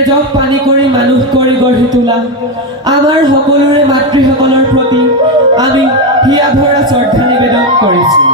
তেজক পানী কৰি মানুহ কৰি গঢ়ি তোলা আমাৰ সকলোৰে মাতৃসকলৰ প্ৰতি আমি হিয়া ভৰা শ্ৰদ্ধা নিবেদন কৰিছোঁ।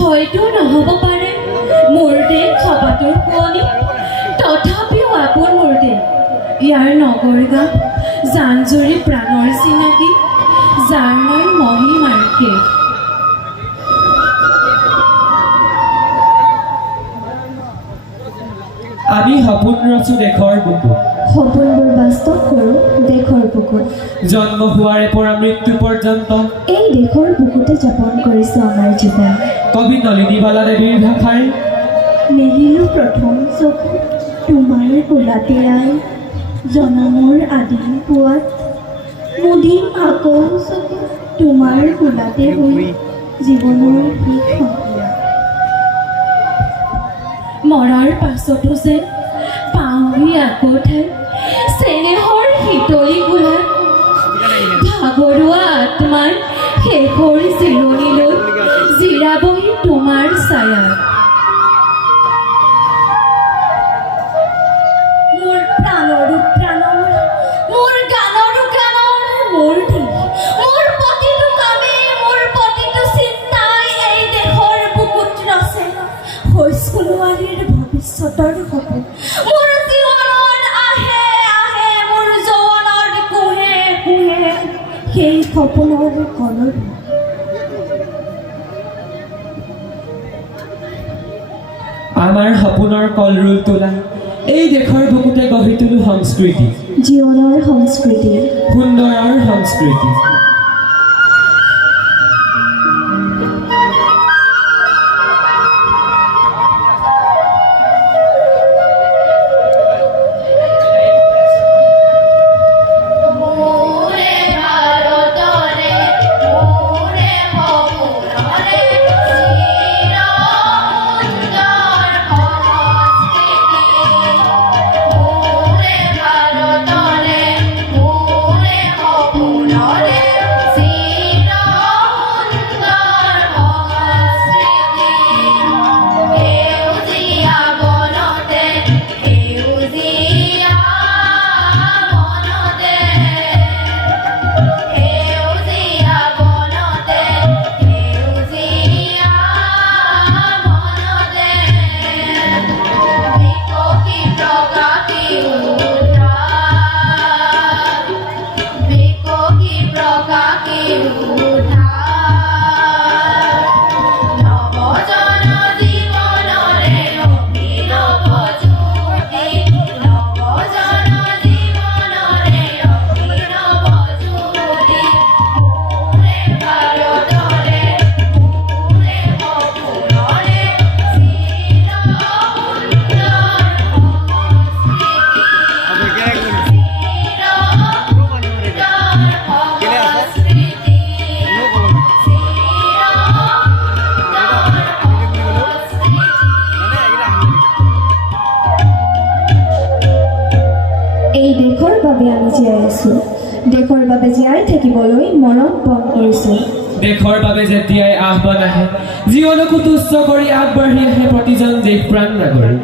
হয়তো নহ'ব পাৰে মোৰ দেশ খপাটোৰ পুৱনি, তথাপিও আপোন মোৰ দেশ ইয়াৰ নগৰ গাঁও জান-জুৰি প্ৰাণৰ চিনাকি যাৰ নাম মহিমাৰ শেষ। আমি সপোন ৰচো দেশৰ বুকুত, সপোনবোৰ বাস্তৱ কৰোঁ দেশৰ বুকুত। জন্ম হোৱাৰে পৰা মৃত্যু পৰ্যন্ত এই দেশৰ বুকুতে যাপন কৰিছোঁ আমাৰ জীৱন। কবি নলিনীবালা দেৱীৰ ভাষাৰে মেলিলোঁ প্ৰথম চকু তোমাৰ কোলাতে আই, জনমৰ আদিম পুৱাত মুদিম আকৌ চকু তোমাৰ কোলাতে হৈ জীৱনৰ শেষ সন্ধিয়া। মৰাৰ পাছতো যে পাওঁহি আকৌ ঠাই চেনেহৰ শীতলী কোলাত, ভাগৰুৱা আত্মাৰ শেষৰ জিৰণিলৈ জিৰাবহি তোমাৰ ছায়াত। মোৰ প্ৰাণৰো প্ৰাণৰ, মোৰ গানৰো গানৰ, মোৰ দেশ, মোৰ প্ৰতিটো কামে, মোৰ প্ৰতিটো চিন্তাই এই দেশৰ বুকুত ৰচে শৈশৱোৱাৰীৰ ভৱিষ্যতৰ সপোন। মোৰ জীৱনত আহে আহে মোৰ যৌৱনৰ কোহে কোহে সেই সপোনৰ কলৰ। আমাৰ সপোনৰ কলৰোল তোলা এই দেশৰ বুকুতে গঢ়ি তোলো সংস্কৃতি, জীৱনৰ সংস্কৃতি, সুন্দৰৰ সংস্কৃতি। Hare এই দেশৰ বাবে আমি জীয়াই আছোঁ। দেশৰ বাবে জীয়াই থাকিবলৈ মৰণ পণ কৰিছোঁ। দেশৰ বাবে যেতিয়াই আহ্বান আহে জীৱনকো তুচ্ছ কৰি আগবাঢ়ি আহে প্ৰতিজন দেশপ্ৰাণ নাগৰিক।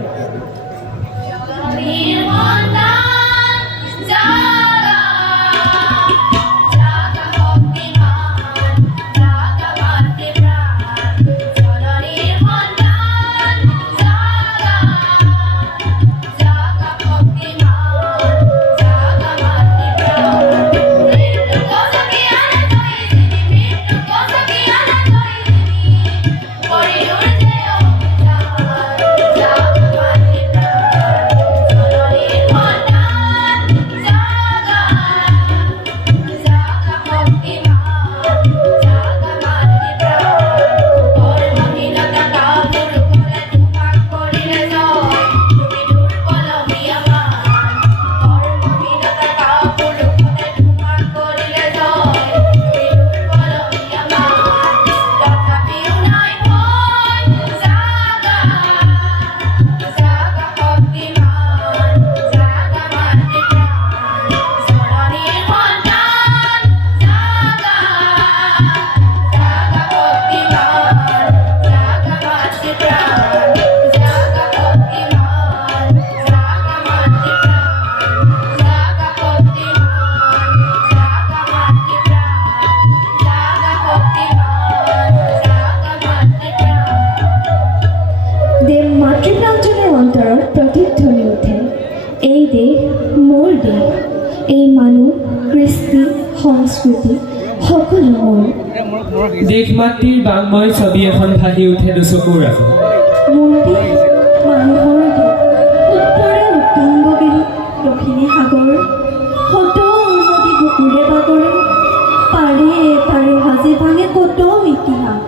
মাতৃপ্ৰাঞ্জনৰ অন্তৰত প্ৰতিধ্বনি উঠে, এই দেশ মোৰ দেশ, এই মানুহ, কৃষ্টি, সংস্কৃতি সকলো মোৰ। দেশ মাতৃৰ বাংময় ছবি এখন ভাহি উঠে দুচকুৰ আগত। মোৰ দেশ মানুহৰ দেশ, উত্তৰে উত্তংগ বিল, দক্ষিণে সাগৰ, শত নদী বুকুৰে বাগৰে, পাৰে পাৰে সাজে ভাঙে কত ইতিহাস।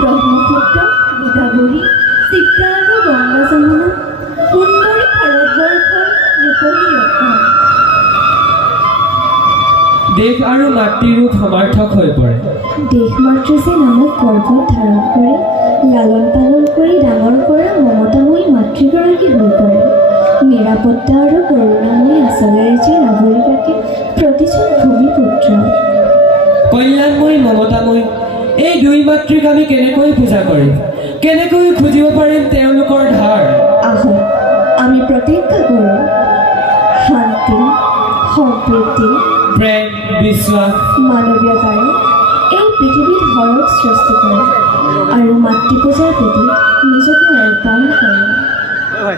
ব্ৰহ্মপুত্ৰ, গোদাবৰী, চিত্ৰা আৰু গংগা যমুনা, সুন্দৰী ভাৰতবৰ্ষৰ ৰূপহী অসম। দেশ আৰু মাতৃৰূপ সমাৰ্থক হৈ পৰে। দেশ মাতৃ যে নামত গৰ্ভত ধাৰণ কৰি লালন পালন কৰি ডাঙৰ কৰা মমতাময়ী মাতৃগৰাকী হৈ পৰে। নিৰাপত্তা আৰু কৰুণাময়ী আচলেৰে যে নাগৰিক ৰাখে প্ৰতিজন ভূমিপুত্ৰ। কল্যাণময়ী মমতাময়ী এই দুই মাতৃক আমি কেনেকৈ পূজা কৰিম, কেনেকৈ খুজিব পাৰিম তেওঁলোকৰ ধাৰ। আহক আমি প্ৰতিজ্ঞা কৰোঁ, শান্তি, সম্প্ৰীতি, প্ৰেম, বিশ্বাস, মানৱীয়তাৰে এই পৃথিৱীত হৰক সৃষ্টি কৰে আৰু মাতৃ পূজাৰ প্ৰতি নিজকে অৰ্পণ কৰে।